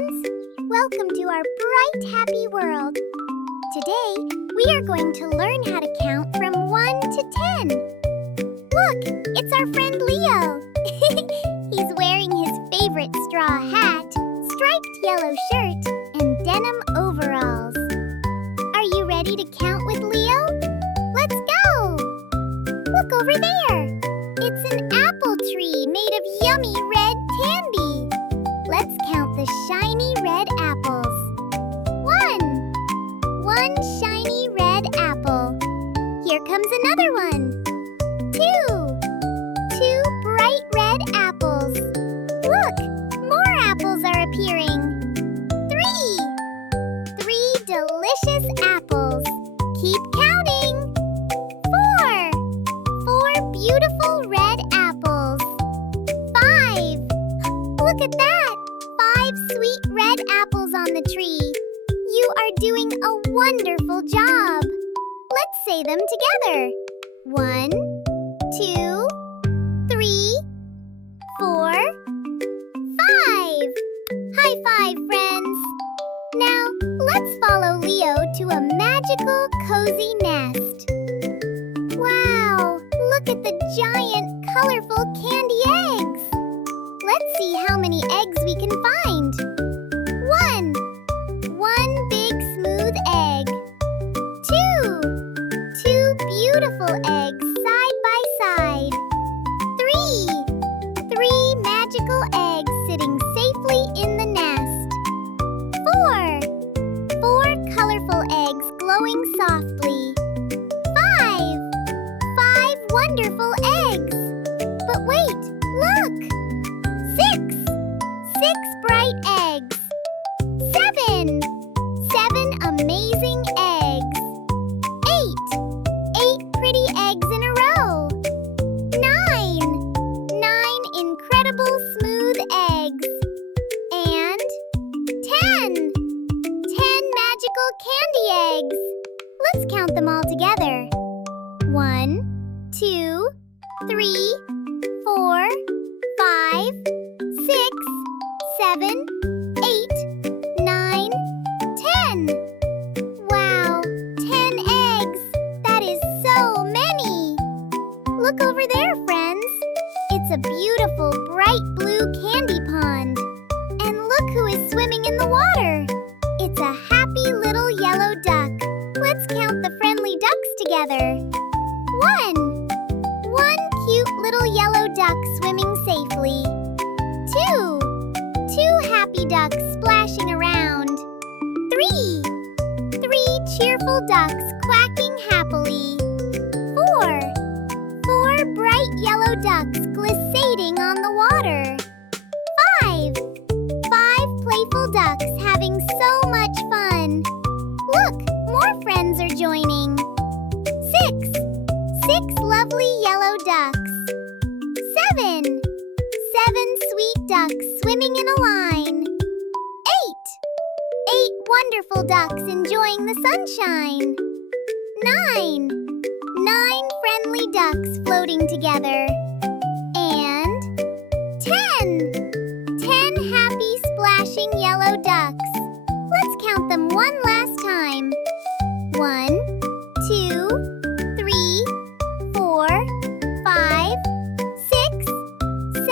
friends! Welcome to our bright, happy world. Today, we are going to learn how to count from 1 to 10. Look, it's our friend Leo. He's wearing his favorite straw hat, striped yellow shirt, and denim overalls. Are you ready to count with Leo? Let's go! Look over there! It's an apple tree made of yummy red candy. Let's count the shiny red apples. 1 shiny red apple. Here comes another one. 2 bright red apples. Look, more apples are appearing. 3 delicious apples. Keep counting. 4 beautiful red apples. 5. Look at that! 5 sweet red apples on the tree. You are doing a wonderful job. Let's say them together. 1, 2, 3, 4, 5. High five, friends. Now, let's follow Leo to a magical, cozy nest. Wow, look at the giant, colorful candy eggs. Let's see how many eggs we can find. 1 big smooth egg. 2 beautiful eggs side by side. 3 magical eggs sitting safely in the nest. 4 colorful eggs glowing softly. 5 wonderful eggs. But wait, look! 6 bright eggs. 7 amazing eggs. 8 pretty eggs in a row. 9 incredible smooth eggs. And 10 magical candy eggs. Let's count them all together. 1, 2, 3, 4, 5, 6, 7, 8, 9, 10. Wow, 10 eggs! That is so many! Look over there, friends. It's a beautiful, bright blue candy pond. And look who is swimming in the water. It's a happy little yellow duck. Let's count the friendly ducks together. 1 cute little yellow duck swimming safely. 2 happy ducks splashing around. 3 cheerful ducks quacking happily. 4 bright yellow ducks glissading on the water. 5 playful ducks having so much fun. Look, more friends are joining. 6 lovely yellow ducks. 7 sweet ducks swimming in a line. 8 wonderful ducks enjoying the sunshine. 9 friendly ducks floating together. And 10 happy splashing yellow ducks. Let's count them one last time. 1, 2, 3, 4, 5, 6,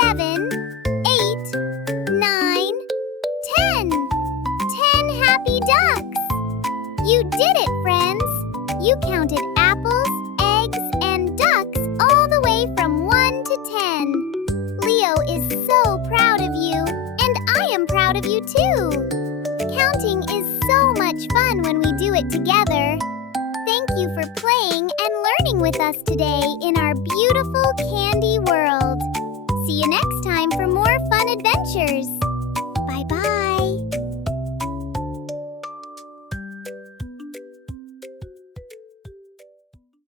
7, 8, 9, 10. 10 happy ducks! You did it, friends! You counted apples, eggs, and ducks all the way from 1 to 10. Leo is so proud of you, and I am proud of you too. Counting is so much fun when we do it together. Thank you for playing and learning with us today in our beautiful candy world. See you next time for more fun adventures. Bye-bye.